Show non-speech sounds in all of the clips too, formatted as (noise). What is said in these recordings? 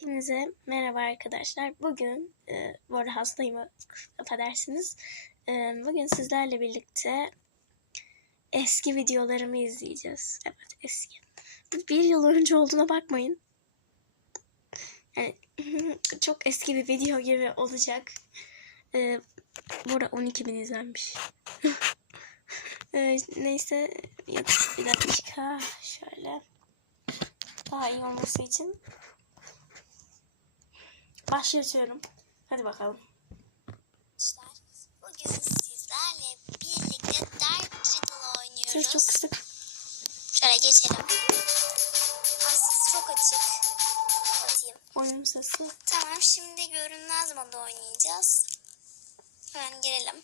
Hepinize merhaba arkadaşlar. Bugün, e, bu arada hastayım affedersiniz. E, bugün sizlerle birlikte eski videolarımı izleyeceğiz. Evet eski. Bu bir yıl önce olduğuna bakmayın. Yani (laughs) çok eski bir video gibi olacak. E, burada 12 bin izlenmiş. (laughs) e, neyse bir dakika şöyle daha iyi olması için Başlatıyorum. Hadi bakalım. Bugün sizlerle birlikte Dark Riddle oynuyoruz. Ses çok kısık. Şöyle geçelim. Ay ses çok açık. Atayım. Oyun sesi. Tamam şimdi görünmez moda oynayacağız. Hemen girelim.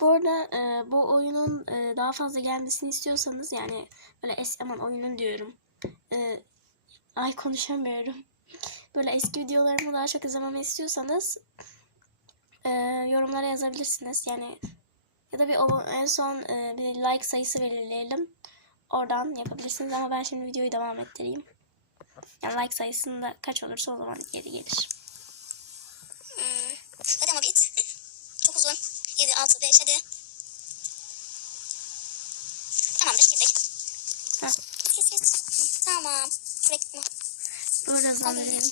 Bu arada e, bu oyunun e, daha fazla gelmesini istiyorsanız yani böyle es aman oyunun diyorum. E, ay konuşamıyorum. Böyle eski videolarımı daha çok izlememi istiyorsanız e, yorumlara yazabilirsiniz. Yani ya da bir en son e, bir like sayısı belirleyelim. Oradan yapabilirsiniz ama ben şimdi videoyu devam ettireyim. Yani like sayısında kaç olursa o zaman geri gelir. Hmm. Hadi ama bit. Çok uzun. 7, 6, 5 hadi. Tamamdır girdik. Heh. Geç geç. Tamam. Buraya Burada zannediyorum.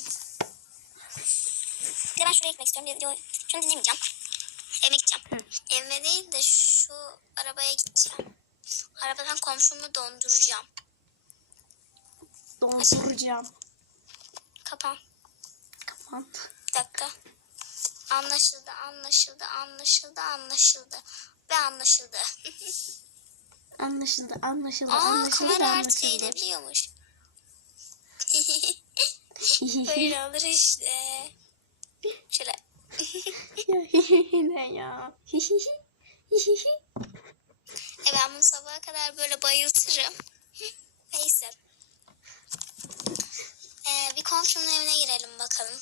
Bir de ben şuraya gitmek istiyorum. Video, şunu dinlemeyeceğim. Evime gideceğim. Hı. Evime değil de şu arabaya gideceğim. Arabadan komşumu donduracağım. Donduracağım. Kapan. Kapan. Bir dakika. Anlaşıldı, anlaşıldı, anlaşıldı, anlaşıldı. Ve anlaşıldı. Anlaşıldı, anlaşıldı, Aa, anlaşıldı da kamera artık eğilebiliyormuş. (laughs) Böyle olur işte. Şöyle. ne ya? E ben bunu sabaha kadar böyle bayıltırım. Neyse. Ee, bir komşumun evine girelim bakalım.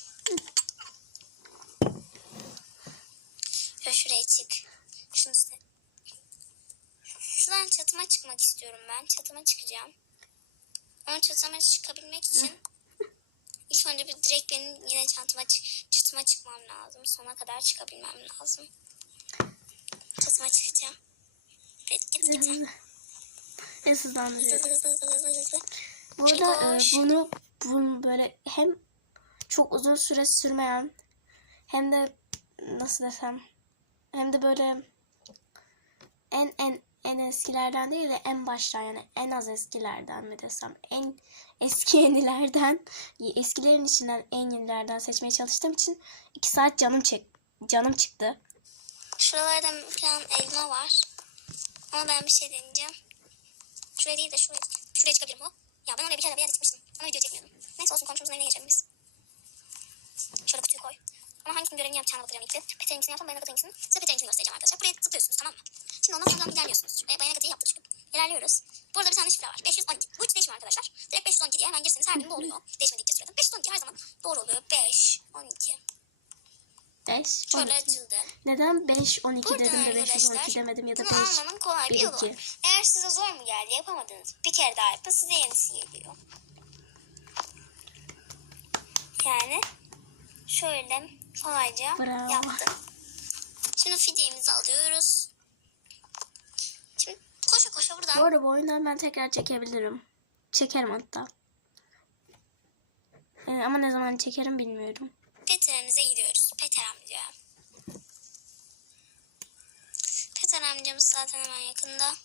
Şöyle şuraya çık. Şunu iste. Şuradan çatıma çıkmak istiyorum ben. Çatıma çıkacağım. Ama çatıma çıkabilmek için önce bir direkt benim yine çantıma çı- çatıma çıkmam lazım. Sona kadar çıkabilmem lazım. Çatıma çıkacağım. Git git git. Hızlı hızlı. Bu arada e, bunu, bunu böyle hem çok uzun süre sürmeyen hem de nasıl desem hem de böyle en en en eskilerden değil de en baştan yani en az eskilerden mi desem en eski yenilerden eskilerin içinden en yenilerden seçmeye çalıştığım için iki saat canım çek canım çıktı. Şuralarda falan elma var. Ama ben bir şey deneyeceğim. Şuraya değil de şuraya, şuraya çıkabilirim o. Ya ben oraya bir kere bir yere çıkmıştım. Ama video çekmiyordum. Neyse olsun komşumuzun evine geçelim biz. Şöyle kutuyu koy. Hangisinin görevini yapacağını bakacağım ilk de. Peter'inkisini yaptım, Bayanakat'ınkisini. Size Peter'inkisini göstereceğim arkadaşlar. Buraya zıplıyorsunuz tamam mı? Şimdi ondan sonra ilerliyorsunuz. Şuraya Bayanakat'ı yaptık çünkü. İlerliyoruz. Burada bir tane şifre var. 512. Bu hiç değişmiyor arkadaşlar. Direkt 512 diye hemen girseniz her gün bu oluyor. Değişmedikçe sürede. 512 her zaman doğru oluyor. 5, 12. 5 Şöyle açıldı. Neden 5 12 Buradan dedim de 5 12 arkadaşlar, demedim ya da Bunu 5 almanın kolay bir bir, yolu iki. var. Eğer size zor mu geldi yapamadınız bir kere daha yapın size yenisi geliyor. Yani şöyle kolayca Bravo. yaptım. Şimdi fidyemizi alıyoruz. Şimdi koşa koşa buradan Bu arada bu oyundan ben tekrar çekebilirim. Çekerim hatta. Ee, ama ne zaman çekerim bilmiyorum. Peter'imize gidiyoruz. Peter amca. Peter amcamız zaten hemen yakında.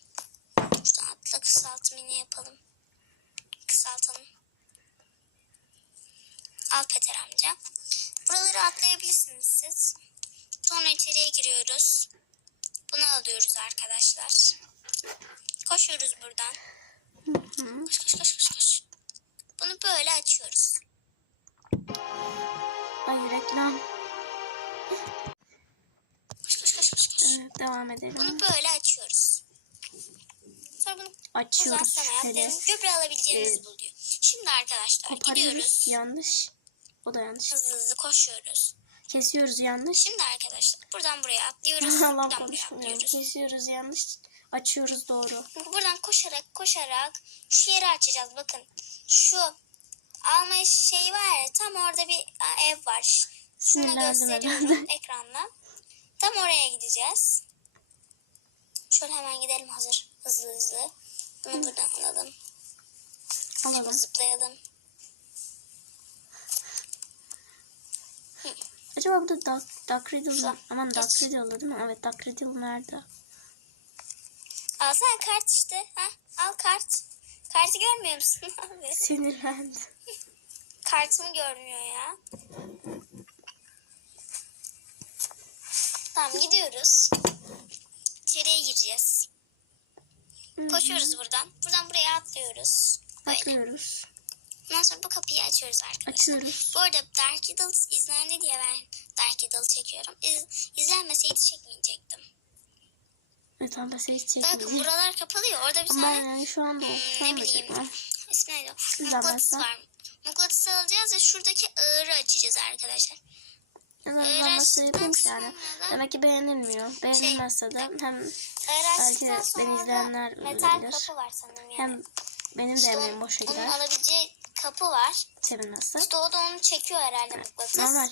Şuradan atla kısaltım yine yapalım. Kısaltalım. Al Peter amca. Buraları atlayabilirsiniz siz. Sonra içeriye giriyoruz. Bunu alıyoruz arkadaşlar. Koşuyoruz buradan. Hı. Koş koş koş koş koş. Bunu böyle açıyoruz. Ay reklam. Koş koş koş koş koş. Evet, devam edelim. Bunu böyle açıyoruz. Sonra bunu Açıyoruz ayaklarını gübre alabileceğinizi Evet. buluyor. Şimdi arkadaşlar Koparıyoruz. gidiyoruz. Yanlış. O da yanlış. Hızlı hızlı koşuyoruz. Kesiyoruz yanlış. Şimdi arkadaşlar buradan buraya (laughs) atlıyoruz. Allah buradan buraya atlıyoruz. Kesiyoruz yanlış. Açıyoruz doğru. Buradan koşarak koşarak şu yeri açacağız bakın. Şu alma şeyi var ya tam orada bir ev var. Şunu gösteriyorum (laughs) ekranla. Tam oraya gideceğiz. Şöyle hemen gidelim hazır. Hızlı hızlı. Bunu buradan alalım. Şimdi Alalım. zıplayalım. Acaba burada Duck, Duck? Aman Duck Geç. Riddle değil mi? Evet Duck Riddle nerede? Al sen kart işte. Ha? Al kart. Kartı görmüyor musun (laughs) abi? Sinirlendim. Kartımı görmüyor ya. Tamam gidiyoruz. İçeriye gireceğiz. Koşuyoruz buradan. Buradan buraya atlıyoruz. Böyle. Ondan sonra bu kapıyı açıyoruz arkadaşlar. Açıyoruz. Bu arada Dark Riddles izlendi diye ben Dark Riddle çekiyorum. İz, izlenmeseydi çekmeyecektim. Evet tamam ben hiç Bakın buralar kapalı ya. Orada bir Ama tane yani şu anda Hmm, ne bileyim. ismi neydi o? Mıknatıs var. Mıknatısı alacağız ve şuradaki ağırı açacağız arkadaşlar. Ki açtıktan sonra- Demek ki beğenilmiyor. Beğenilmezse de hem Ağır Belki beni izleyenler metal bilir. kapı var sanırım yani. hem benim de İşte emeğim onun, boşa onun gider. alabileceği kapı var. Sevinmezse. İşte o da onu çekiyor herhalde mıknatıs. Normal.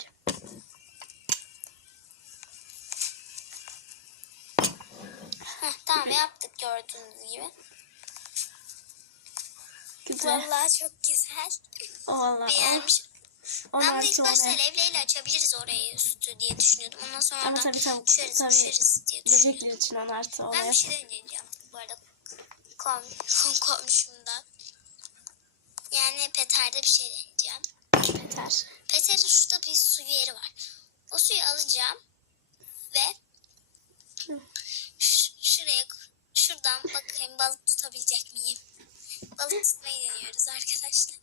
Heh, tamam yaptık gördüğünüz gibi. Güzel. Vallahi çok güzel. O valla. Beğenmiş. O, o Ben de ilk sonra. başta levleyle açabiliriz orayı üstü diye düşünüyordum. Ondan sonra Ama tabii tabii. düşeriz tabii düşeriz diye düşünüyordum. Böcekler için onu artı Ben olaya. bir şey deneyeceğim bu arada. Kom, (laughs) komşumdan. Yani Peter'de bir şey deneyeceğim. Yeter. Peter'in şurada bir su yeri var. O suyu alacağım ve şuraya şuradan bakayım balık tutabilecek miyim? Balık tutmayı deniyoruz arkadaşlar.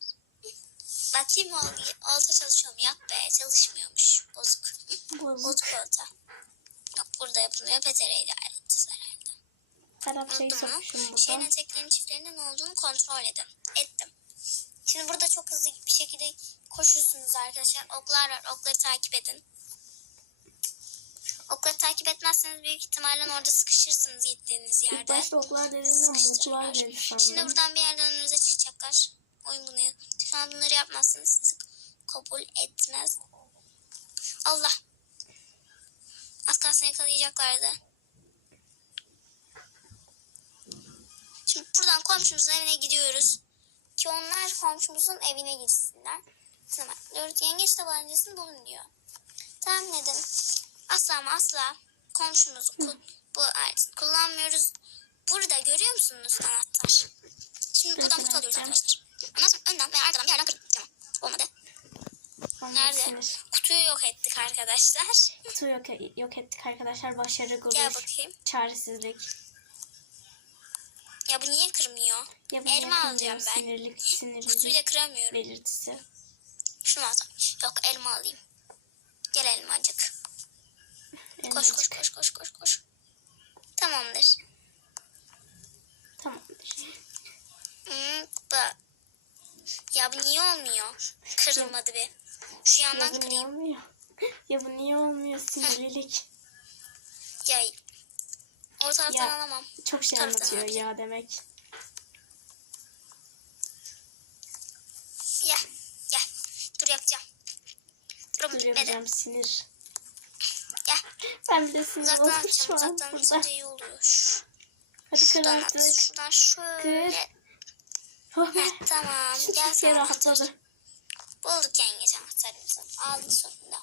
Bakayım ol- olta çalışıyor mu? Yok be çalışmıyormuş. Bozuk. Bozuk. Bozuk olta. Yok burada yapılmıyor. Peter'e idare edeceğiz herhalde. Her şeyi Unuttum mu? Şeyin eteklerinin çiftlerinin olduğunu kontrol edin. Ettim. Şimdi burada çok hızlı bir şekilde koşuyorsunuz arkadaşlar. Oklar var. Okları takip edin. Okları takip etmezseniz büyük ihtimalle orada sıkışırsınız gittiğiniz İlk yerde. başta oklar dediğinde mutlular Sıkıştırırlar. dedi sandım. Şimdi buradan bir yerden önünüze çıkacaklar. Oyun bunu. Şu an bunları yapmazsanız sizi kabul etmez. Allah. Az kalsın yakalayacaklardı. Şimdi buradan komşumuzun evine gidiyoruz. Komşumuzun evine girsinler. Tamam. Dört yengeç tabancasını bulun diyor. Tahmin edin. Asla ama asla komşumuzu ku- bu kullanmıyoruz. Burada görüyor musunuz anahtar? Şimdi buradan kutu alıyoruz arkadaşlar. Ondan sonra önden veya arkadan bir yerden kırın. Tamam. Olmadı. Nerede? Kutuyu yok ettik arkadaşlar. Kutu yok, yok ettik arkadaşlar. Başarı, gurur, Gel bakayım. çaresizlik. Ya bu niye kırmıyor? Ya bu Elma yakınıyor, alacağım ben. Sinirlik, sinirlilik Kutuyla kıramıyorum. belirtisi. Şunu alsam. Yok elma alayım. Gel elmacık. Koş koş koş koş koş koş. Tamamdır. Tamamdır. Hmm, bu. Ya bu niye olmuyor? Kırılmadı bir. Şu Ya yandan niye kırayım. olmuyor? (laughs) Ya bu niye olmuyor sinirlilik? Ya ortalıktan Ya. alamam. Çok şey anlatıyor ya demek. Gel gel. Dur yapacağım. Durum Dur bitmedi. yapacağım sinir. Gel. Ben bir de sinir Uzaktan oldum şu an Uzaktan burada. iyi oluyor. Hadi kır Şuradan at. artık. Şuradan şöyle. Oh be. Heh, tamam. Şu Gel sen rahatladı. Bulduk yengeç anahtarımızı. Aldık sonunda.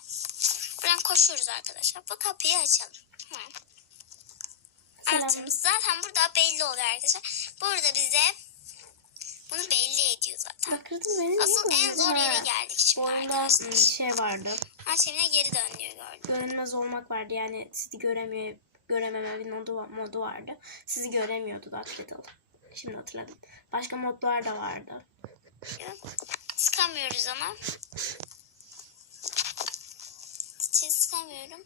Buradan koşuyoruz arkadaşlar. Bu kapıyı açalım. Hı. Anahtarımız zaten burada belli oluyor arkadaşlar. Burada bize bunu belli ediyor zaten. Bak kırdın beni niye Asıl en zor yere geldik Bu şimdi arkadaşlar. ım, şey vardı. Her şeyine geri dön diyor gördüm. Görünmez olmak vardı. Yani sizi göremiyor, görememe bir modu, modu vardı. Sizi göremiyordu Dark Riddle. Şimdi hatırladım. Başka modlar da vardı. Sıkamıyoruz ama. Hiç sıkamıyorum.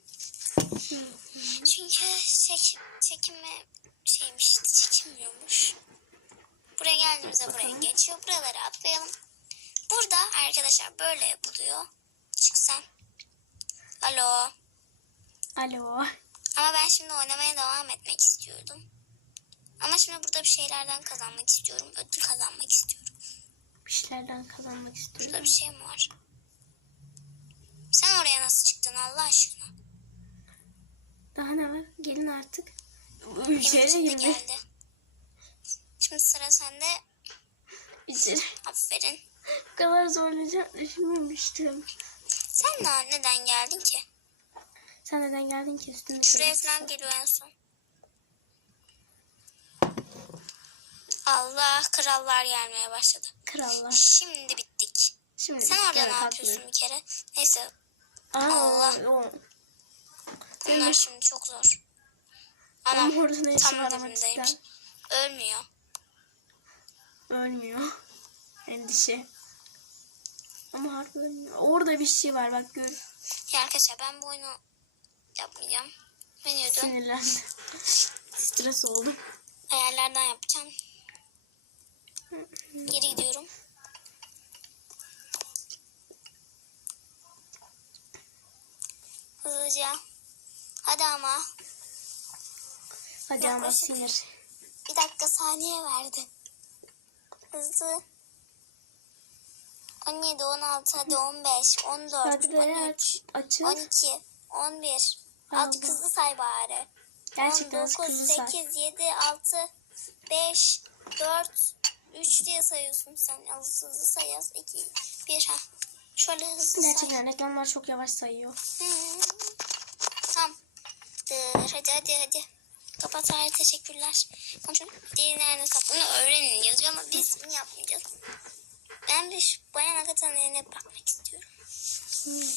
Çünkü çek, çekinme şeymiş, çekinmiyormuş. Buraya geldiğimizde buraya geçiyor. Buraları atlayalım. Burada arkadaşlar böyle yapılıyor. Çıksam. Alo. Alo. Ama ben şimdi oynamaya devam etmek istiyordum. Ama şimdi burada bir şeylerden kazanmak istiyorum. Ödül kazanmak istiyorum. Bir şeylerden kazanmak istiyorum. Şurada bir şey mi var? Sen oraya nasıl çıktın Allah aşkına? Daha ne var? Gelin artık. Girdi. geldi. Şimdi sıra sende. İçeri. Aferin. Bu kadar zorlayacağım düşünmemiştim. Sen daha neden geldin ki? Sen neden geldin ki üstüne? Şuraya falan geliyor en son. Allah krallar gelmeye başladı. Krallar. Şimdi bittik. Şimdi Sen orada ne yapıyorsun bir kere? Neyse Aa, Allah. O. bunlar şimdi çok zor. Ama tam cidden. Ölmüyor. Ölmüyor. Endişe. Ama harbi ölmüyor. Orada bir şey var bak gör. Ya arkadaşlar ben bu oyunu yapmayacağım. Menüdüm. Sinirlendim. (laughs) Stres oldum. Ayarlardan yapacağım. Geri gidiyorum. Hızlıca. Hadi ama. Hadi ama sinir. Bir dakika saniye verdi. Hızlı. 17, 16, hadi 15, 14, Hadi be 13, aç. Açıl. 12, 11. Allah. Azıcık hızlı say bari. Gerçekten 19, kızı say. 8, 7, 6, 5, 4, 3 diye sayıyorsun sen. Hızlı hızlı say yaz. 2, 1 ha. Şöyle hızlı say. Gerçekten reklamlar çok yavaş sayıyor. Hmm. Tamam. Dır, hadi hadi hadi. Kapat hayır teşekkürler. Konuşun. Diğer nerede sattığını öğrenin yazıyor ama biz bunu yapmayacağız. Ben bir şu bayan Agatha'nın eline bakmak istiyorum. Hmm.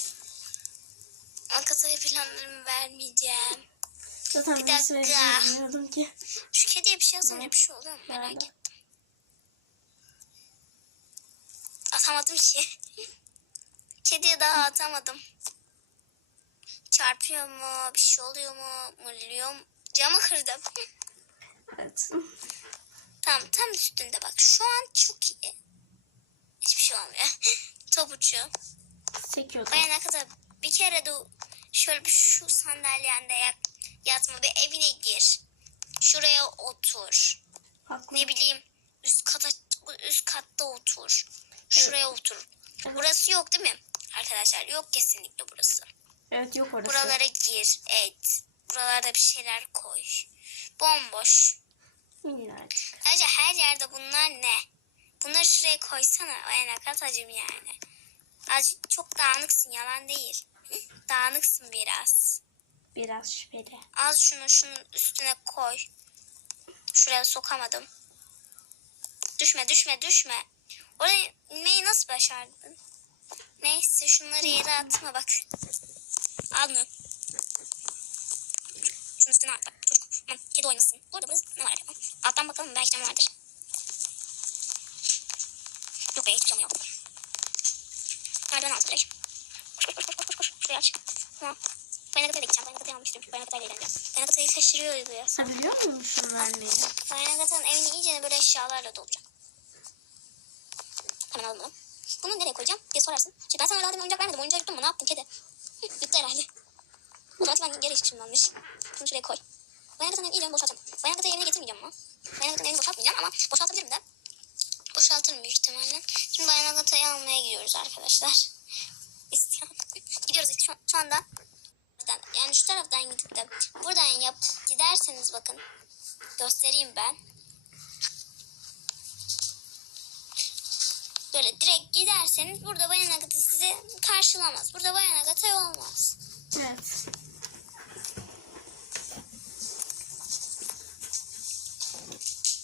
Agatha'ya planlarımı vermeyeceğim. Zaten Bir dakika. ki. Şu kediye bir şey yazınca bir şey oluyor mu merak ettim. Atamadım ki. (laughs) Kediye daha atamadım. Çarpıyor mu? Bir şey oluyor mu? Mırlıyor mu? Camı kırdım. Evet. Tamam tam üstünde bak. Şu an çok iyi. Hiçbir şey olmuyor. (laughs) Top uçuyor. Sekiyordum. Bayana kadar bir kere de şöyle bir şu sandalyende yat, yatma bir evine gir. Şuraya otur. Haklı. Ne bileyim üst kata üst katta otur. Şuraya otur. Evet. Burası yok değil mi? Arkadaşlar yok kesinlikle burası. Evet yok orası. Buralara gir, et. Buralarda bir şeyler koy. Bomboş. Minnacık. Ayrıca her yerde bunlar ne? Bunları şuraya koysana. Aynen katacım yani. Azıcık çok dağınıksın yalan değil. (laughs) Dağınıksın biraz. Biraz şüpheli. Az şunu şunun üstüne koy. Şuraya sokamadım. Düşme düşme düşme. Oraya inmeyi nasıl başardın? Neyse şunları yere atma bak. Bunu. Şunun üstüne at bak. Çocuk. Aman, kedi oynasın. Bu arada burası ne var acaba? Alttan bakalım belki cam vardır. Yok be hiç cam yok. Nereden aldı direkt? Koş koş koş koş koş koş. Şurayı aç. Tamam. Bayanakata'ya da gideceğim. Bayanakata'yı almıştım. Bayanakata'yla eğleneceğim. Bayanakata'yı kaçırıyor biraz. Sen biliyor musun vermeyi? Bayanakata'nın evini iyice böyle eşyalarla dolacak. Hemen alalım bunu. Bunu nereye koyacağım diye sorarsın. Şimdi ben sana demin oyuncak vermedim. Oyuncağı yuttun mu? Ne yaptın kedi? Yuttu herhalde. Ben geri ışınlanmış. Bunu şuraya koy. Bayanakata'nın evini iyice boşaltacağım. Bayanakata'yı evine getirmeyeceğim ama. Bayanakata'nın evini boşaltmayacağım ama boşaltabilirim de. Boşaltırım büyük ihtimalle. Şimdi Bayanakata'yı almaya gidiyoruz arkadaşlar. (laughs) İstiyorum. Gidiyoruz şu, şu anda. Yani şu taraftan gidip de buradan yap giderseniz bakın göstereyim ben. Böyle direkt giderseniz burada bayan agata sizi karşılamaz. Burada bayan agata olmaz. Evet.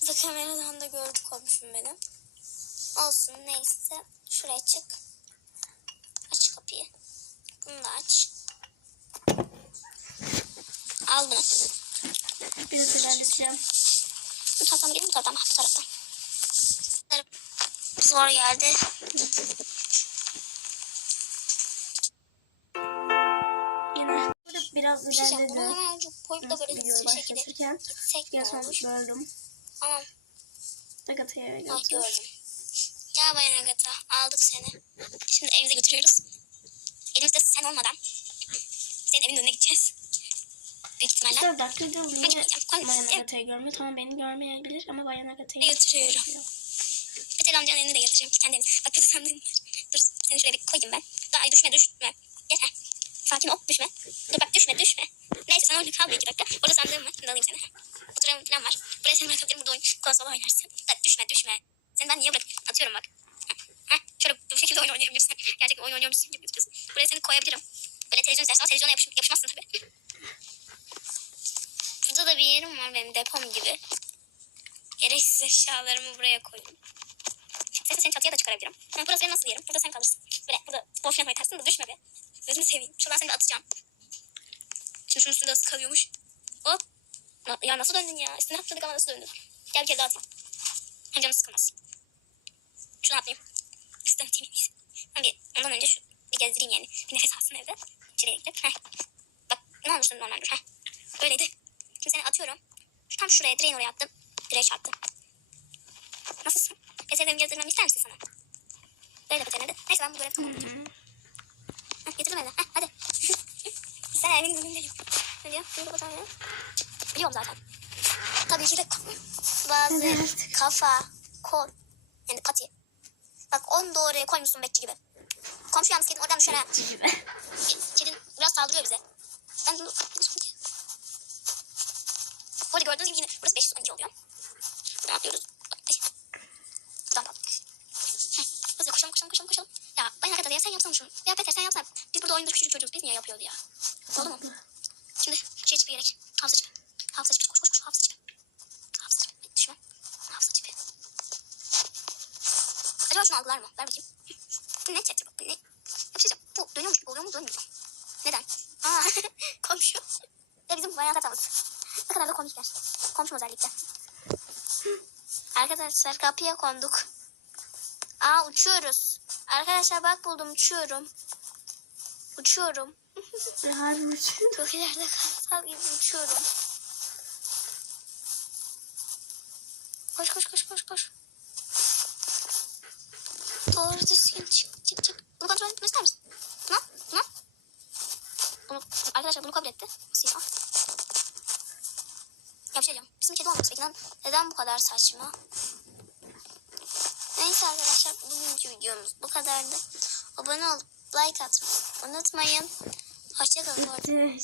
Ve kameradan da gördü komşum benim. Olsun neyse. Şuraya çık. Aç kapıyı. Bunu da aç. Al bunu. Biraz ilerleteceğim. Bu taraftan gelin bu taraftan? Bu taraftan. Zor geldi. Yine. Biraz Bir şey diyeceğim. Bunu ilerledi. hemen koyup da böyle hızlı bir şekilde gitsek ne olur? böldüm. Tamam. Agata'ya Ah götür. gördüm. Gel bayan Agata. Aldık seni. Şimdi evimize götürüyoruz. Elimizde sen olmadan. Senin evinin önüne gideceğiz. Büyük ihtimalle. Güzel dakika yine. Bayan. Agata'yı görmüyor. Tamam beni görmeyebilir ama Bayan Agata'yı götürüyorum. Bir Şöyle amcanın elini de yatıracağım. Kendi elini. Bak burada sandığım var. Dur seni şuraya bir koyayım ben. Daha düşme düşme. Gel heh. Sakin ol düşme. Dur bak düşme düşme. Neyse sen orada kal bir iki dakika. Orada sandığım var. Şimdi alayım seni. Oturalım falan var. Buraya seni bırakabilirim. Burada oyun konsolu oynarsın. Da düşme düşme. Seni ben niye bırak? Atıyorum bak. Heh. Şöyle bu şekilde oyun oynayabilirsin. Gerçekten oyun oynuyormuşsun gibi gözüküyorsun. Buraya seni koyabilirim. Böyle televizyon izlersin ama televizyona yapış, yapışmazsın tabii. Burada da bir yerim var benim depom gibi. Gereksiz eşyalarımı buraya koydum. Sen seni çatıya da çıkarabilirim. Ha, burası benim nasıl yerim? Burada sen kalırsın. Böyle burada bol falan oynarsın da düşme be. Gözünü seveyim. Şuradan seni de atacağım. Şimdi şunun üstünde nasıl kalıyormuş. Hop. Na- Ya nasıl döndün ya? Üstüne atladık ama nasıl döndün? Gel bir kere daha atayım. Hem canım sıkılmaz. Şunu atlayayım. Üstten atayım en iyisi. Ben bir, ondan önce şu bir gezdireyim yani. Bir nefes alsın evde. İçeriye gidip. Heh. Bak ne olmuşsun normal dur. Heh. Böyleydi. Şimdi seni atıyorum. Tam şuraya direğin oraya attım. Direğe çarptım. Nasılsın? Peserimi gezdirmemi ister misin sana? Böyle de. Neyse ben bu görevi tamamlayacağım. Heh, getirdim evden. Heh, hadi. (laughs) Sen evin önündeyim. Ne diyor? Bunu kapatamıyorum. Biliyorum zaten. Tabii ki de bazı kafa, kol, yani pati. Bak onu da oraya koymuşsun bekçi gibi. Komşu yalnız kedin oradan düşer ha. (laughs) Kedin biraz saldırıyor bize. Ben bunu... Bu arada gördüğünüz gibi yine burası 512 oluyor. Ne yapıyoruz? Ay. Tamam. Heh, Hızlı koşalım koşalım koşalım koşalım. Ya ben hakikaten ya sen yapsana şunu. Ya Peter sen yapsana. Biz burada oyunda küçücük çocuğuz. Biz niye yapıyordu ya? Oldu mu? Şimdi şey çıkıyor gerek. Hafıza çıkıyor. Hafıza çıkıyor. Koş koş koş. Hafıza çıkıyor. Hafıza çıkıyor. Düşme. Hafıza çıkıyor. Acaba şunu algılar mı? Ver bakayım. Bu ne çekti? Bu ne? Bir şey. Bu dönüyormuş gibi oluyor mu dönmüyor? Neden? Aa (laughs) komşu. Ya bizim bayağı tatamız. Ne kadar da komikler. Komşum özellikle. Arkadaşlar kapıya konduk. Aa uçuyoruz. Arkadaşlar bak buldum uçuyorum. Uçuyorum. Harbi uçuyor. Çok ileride kartal gibi uçuyorum. Koş koş koş koş koş. Doğru düzgün çık çık çık. Bunu kontrol etmek ister misin? Buna buna. Bunu, arkadaşlar bunu kabul etti. Nasıl ya? Ya bir şey diyeceğim. Bizim kedi peki lan neden bu kadar saçma? Neyse arkadaşlar bugünkü videomuz bu kadardı. Abone olup like atmayı unutmayın. Hoşçakalın.